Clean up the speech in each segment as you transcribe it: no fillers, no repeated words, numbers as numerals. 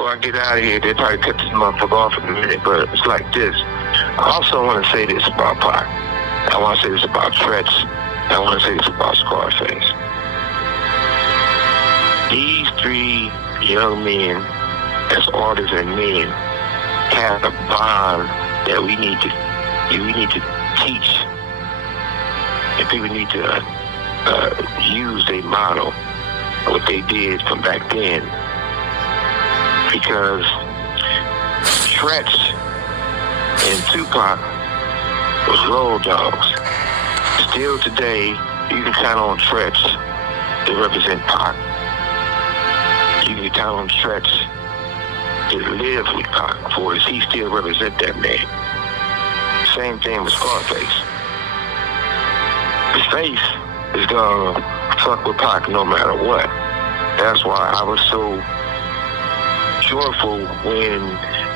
Before I get out of here, they probably cut this motherfucker off in a minute, but it's like this. I also want to say this about Pac. I want to say this about Tretch. I want to say this about Scarface. These three young men, as artists and men, have a bond that we need to teach, and people need to use a model of what they did from back then. Because Tretch and Tupac was road dogs. Still today, you can count on Tretch to represent Pac. You can count on Tretch to live with Pac for us. He still represent that man. Same thing with Scarface. The face is gonna fuck with Pac no matter what. That's why I was so joyful when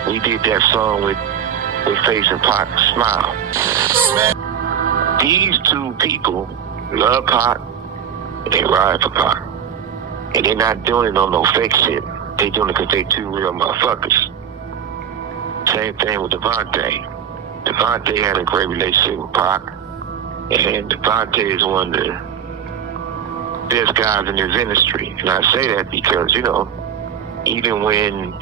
we did that song with Face and Pac, Smile. These two people love Pac and they ride for Pac. And they're not doing it on no fake shit. They doing it because they two real motherfuckers. Same thing with Devontae. Devontae had a great relationship with Pac. And Devontae is one of the best guys in this industry. And I say that because, you know, even when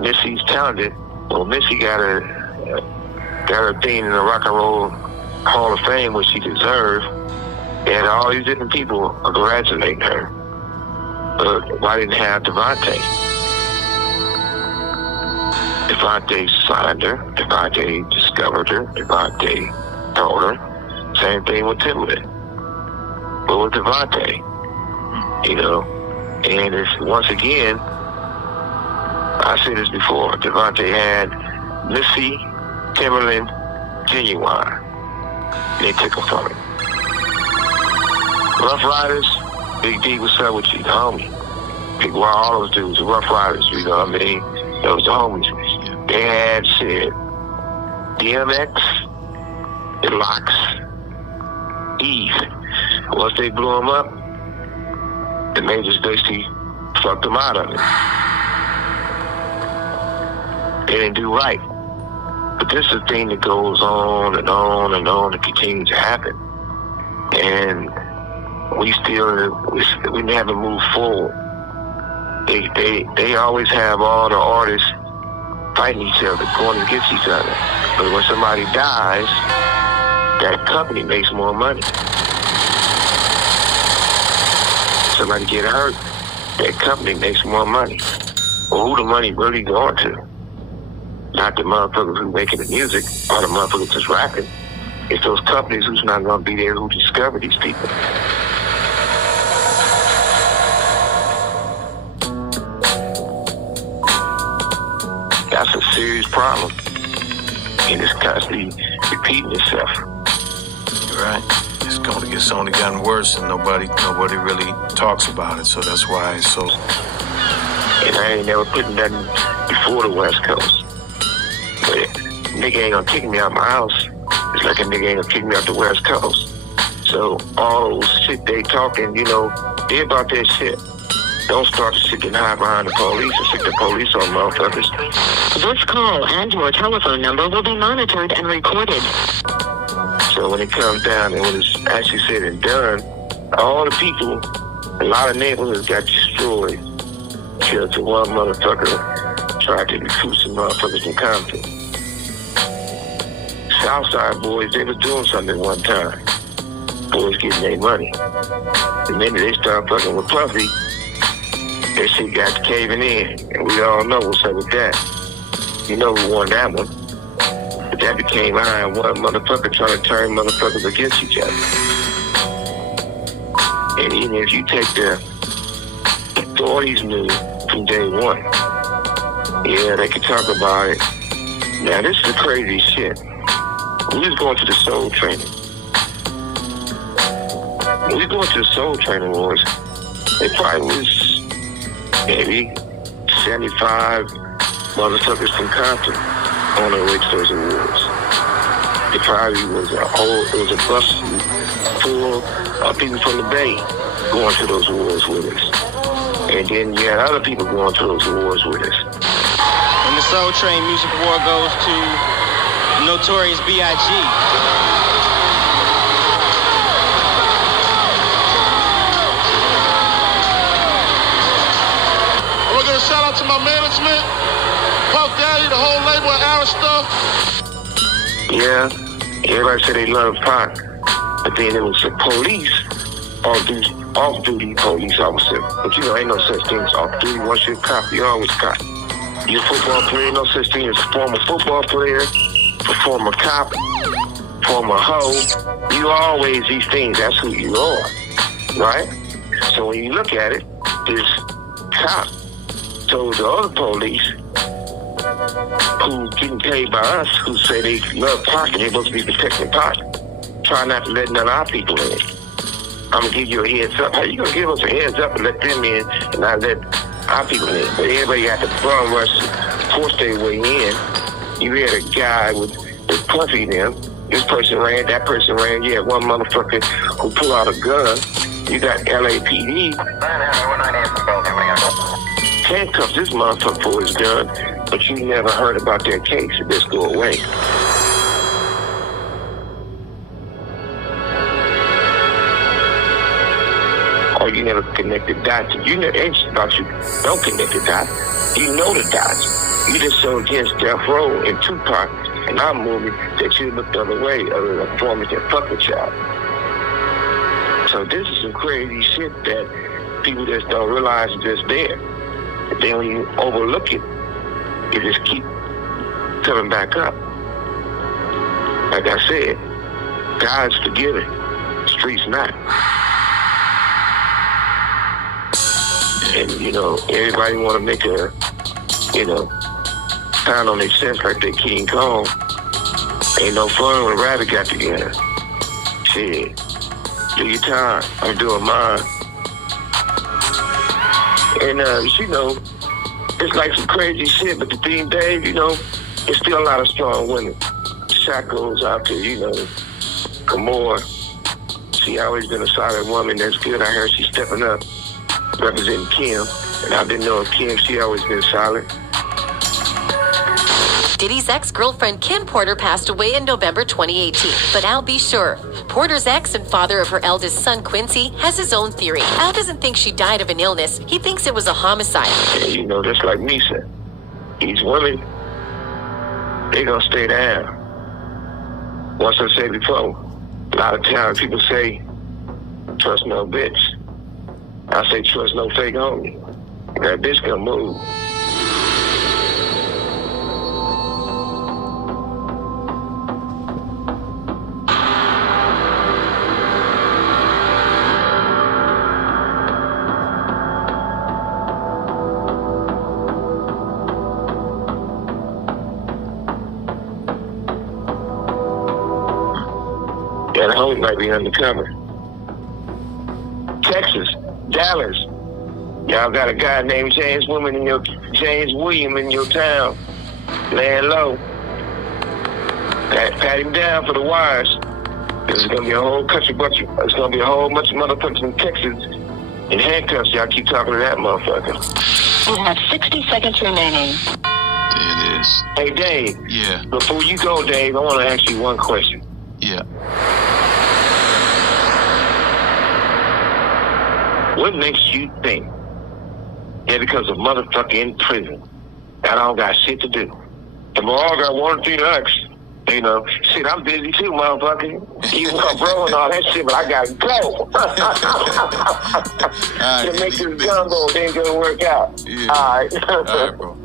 Missy's talented, well, Missy got her thing in the Rock and Roll Hall of Fame, which she deserved, and all these different people are congratulating her. But why didn't have Devontae? Devontae signed her, Devontae discovered her, Devontae told her. Same thing with Timbaland. But with Devontae, you know, and it's, once again, I said this before, Devontae had Missy, Timbaland, Genuine. They took him from him. Rough Riders, Big D, what's up with you, the homie? Big Y, all those dudes, the Rough Riders, you know what I mean? Those the homies. They had shit. DMX, the Locks, Eve. Once they blew them up, the majors basically fucked them out of it. They didn't do right. But this is a thing that goes on and on and on and continues to happen. And we haven't moved forward. They always have all the artists fighting each other, going against each other. But when somebody dies, that company makes more money. Somebody get hurt, that company makes more money. Well, who the money really going to? Not the motherfuckers who making the music, or the motherfuckers just rapping. It's those companies who's not gonna be there who discover these people. That's a serious problem. And it's constantly repeating itself. You're right. It's only gotten worse, and nobody really talks about it. So that's why it's so. And I ain't never put nothing before the West Coast. But nigga ain't gonna kick me out my house. It's like a nigga ain't gonna kick me out the West Coast. So all those shit they talking, you know, they about that shit. Don't start to sit and hide behind the police and stick the police on motherfuckers. This call and your telephone number will be monitored and recorded. So when it comes down and when it's actually said and done, all the people, a lot of neighborhoods got destroyed because one motherfucker tried to recruit some motherfuckers from Compton. Southside boys, they was doing something one time. Boys getting their money. The minute they start fucking with Puffy, that shit got caving in. And we all know what's up with that. You know who won that one. But that became behind one motherfucker trying to turn motherfuckers against each other. And even if you take the authorities knew from day one, yeah, they could talk about it. Now this is the crazy shit. We was going to the Soul Training. When we going to the Soul Training Awards, it probably was maybe 75 motherfuckers from Compton on their way to those awards. It probably was a bus full of people from the Bay going to those awards with us. And then you had other people going to those wars with us. And the Soul Train Music Award goes to Notorious B.I.G. We're gonna shout out to my management, Puff Daddy, the whole label, our stuff. Yeah, everybody said they love Pac, but then it was the police, off-duty police officer. But you know, ain't no such thing as off-duty. Once you're a cop, you're always a cop. You're a football player, no such thing as a former football player, a former cop, former hoe. You always these things. That's who you are, right? So when you look at it, this cop told the other police who getting paid by us, who say they love Pac and they're supposed to be protecting Pac, try not to let none of our people in. I'm going to give you a heads up. How you going to give us a heads up and let them in and not let our people in? But everybody had to bum rush, force their way in. You had a guy with Puffy them. This person ran, that person ran. You had one motherfucker who pulled out a gun. You got LAPD. Handcuffed this motherfucker for his gun, but you never heard about their case. It just go away. Or you never connected dots. You never, ain't about you don't connect the dots. You know the dots. You just so against Death Row and Tupac and our movie that you looked the other way, other than performers that fuck with y'all. So this is some crazy shit that people just don't realize is just there. And then when you overlook it, it just keep coming back up. Like I said, God's forgiving, streets not. And, you know, everybody want to make a, you know, pound on their chest like they King Kong. Ain't no fun when a rabbit got together. Shit, do your time. I'm doing mine. And, you know, it's like some crazy shit, but the thing, Dave, you know, there's still a lot of strong women. Shot goes out to, you know, Kamora. She always been a solid woman that's good. I heard she's stepping up, representing Kim. And I've been knowing Kim, she always been solid. Diddy's ex-girlfriend Kim Porter passed away in November 2018. But Al, be sure, Porter's ex and father of her eldest son, Quincy, has his own theory. Al doesn't think she died of an illness. He thinks it was a homicide. And, you know, just like me said, these women, they gonna stay down. Once I said before, a lot of times people say, trust no bitch. I say, trust no fake homie. That bitch gonna move. That homie might be undercover. Texas, Dallas. Y'all got a guy named James William in your town. Laying low. Pat him down for the wires. There's gonna be a whole bunch of motherfuckers in Texas in handcuffs. Y'all keep talking to that motherfucker. You have 60 seconds remaining. There it is. Hey, Dave. Yeah. Before you go, Dave, I want to ask you one question. Yeah. What makes you think that because a motherfucker in prison, that I don't got shit to do? And all got one thing to ask. You know, shit, I'm busy too, motherfucker. You want bro and all that shit, but I gotta go. To make this gumbo, then go work out. Yeah. All right. All right, bro.